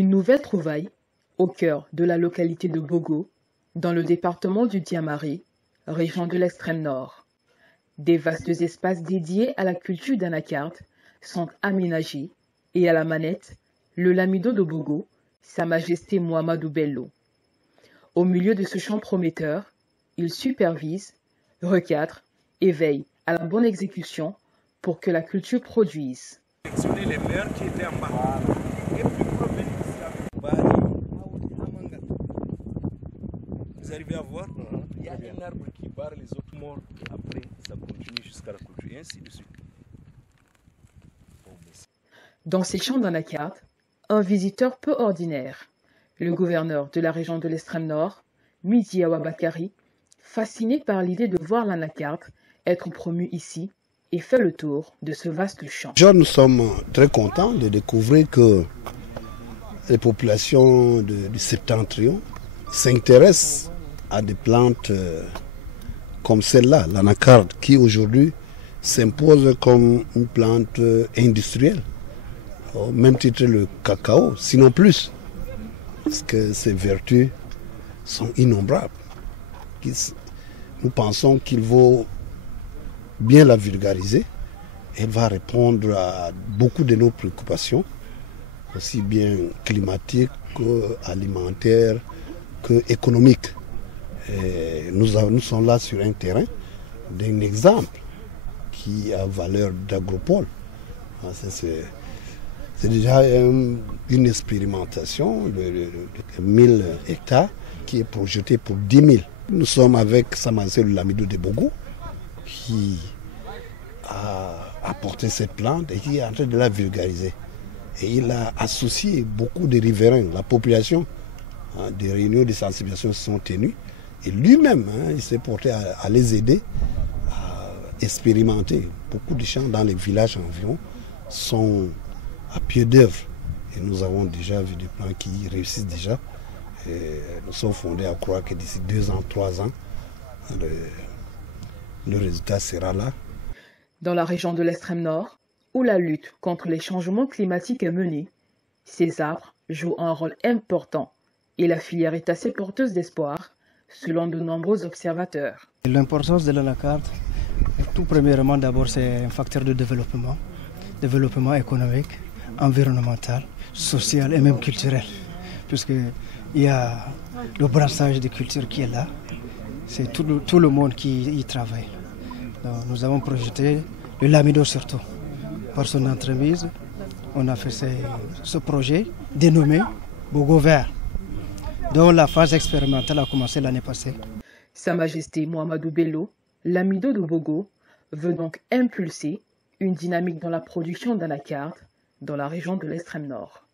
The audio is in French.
Une nouvelle trouvaille au cœur de la localité de Bogo, dans le département du Diamari, région de l'extrême nord. Des vastes espaces dédiés à la culture d'anacarde sont aménagés et à la manette, le lamido de Bogo, Sa Majesté Mohamedou Bello. Au milieu de ce champ prometteur, il supervise, recadre et veille à la bonne exécution pour que la culture produise. Les meilleurs qui étaient en bas. Vous arrivez à voir, il y a un arbre qui barre les autres morts, après ça continue jusqu'à la culture, et ainsi de suite. Dans ces champs d'anacarde, un visiteur peu ordinaire, le gouverneur de la région de l'extrême nord, Midi Awabakari, fasciné par l'idée de voir l'anacarde être promu ici, et fait le tour de ce vaste champ. Nous sommes très contents de découvrir que les populations du septentrion s'intéressent à des plantes comme celle-là, l'anacarde, qui aujourd'hui s'impose comme une plante industrielle, au même titre le cacao, sinon plus, parce que ses vertus sont innombrables. Nous pensons qu'il vaut bien la vulgariser. Elle va répondre à beaucoup de nos préoccupations, aussi bien climatiques qu'alimentaires, qu'économiques. Nous sommes là sur un terrain d'un exemple qui a valeur d'agropole. C'est déjà une expérimentation de 1000 hectares qui est projetée pour 10 000. Nous sommes avec Sa Majesté le Lamido de Bogo qui a apporté cette plante et qui est en train de la vulgariser. Et il a associé beaucoup de riverains, la population. Des réunions de sensibilisation se sont tenues. Et lui-même, il s'est porté à les aider à expérimenter. Beaucoup de champs dans les villages environ sont à pied d'œuvre. Et nous avons déjà vu des plans qui réussissent déjà. Et nous sommes fondés à croire que d'ici 2 ans, 3 ans, le résultat sera là. Dans la région de l'extrême nord, où la lutte contre les changements climatiques est menée, ces arbres jouent un rôle important et la filière est assez porteuse d'espoir, selon de nombreux observateurs. L'importance de l'anacarde, tout premièrement d'abord c'est un facteur de développement économique, environnemental, social et même culturel, puisqu'il y a le brassage de culture qui est là, c'est tout le monde qui y travaille. Donc, nous avons projeté le lamido surtout. Par son entremise, on a fait ce projet dénommé Bogo Vert, dont la phase expérimentale a commencé l'année passée. Sa Majesté Mohamedou Bello, l'amido de Bogo, veut donc impulser une dynamique dans la production d'anacarde dans la région de l'extrême nord.